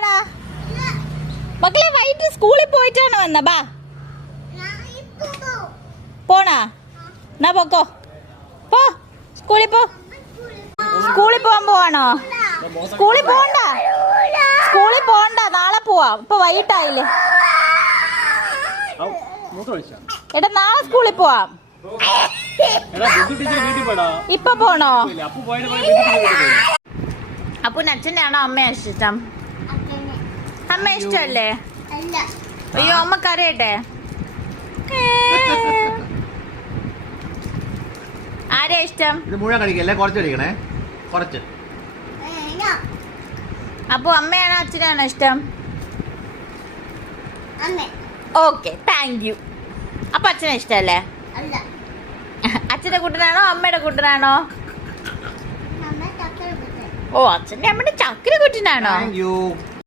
വാടാ മക്കളെ. വൈകിട്ട് സ്കൂളിൽ പോയിട്ടാണ് വന്ന. ബാ പോണാ? എന്നാ പൊക്കോ, പോ സ്കൂളിൽ പോ. സ്കൂളിൽ പോവാൻ പോവാണോ? സ്കൂളിൽ പോണ്ട, സ്കൂളിൽ പോണ്ട, നാളെ പോവാം. ഇപ്പൊ വൈകിട്ടായില്ലേ. എടാ നാളെ സ്കൂളിൽ പോവാം. ഇപ്പൊ പോണോ? അപ്പുന് അച്ഛൻ്റെ ആണോ അമ്മയെ ഇഷ്ടം? അമ്മ ഇഷ്ടല്ലേ? അയ്യോ അമ്മ കരയട്ടെ. ആരെയാ ഇഷ്ടം? ഇത് മുഴുവൻ കഴിക്കല്ലേ, കുറച്ച് കഴിക്കണേ, കുറച്ച്. അപ്പൊ അമ്മയാണോ അച്ഛനാണോ ഇഷ്ടം? Okay, thank you. അപ്പൊ അച്ഛനെ ഇഷ്ടല്ലേ? അച്ഛന്റെ കുട്ടനാണോ അമ്മയുടെ കുട്ടനാണോ? ഓ, അച്ഛന്റെ അമ്മയുടെ ചക്കര കുട്ടനാണോ?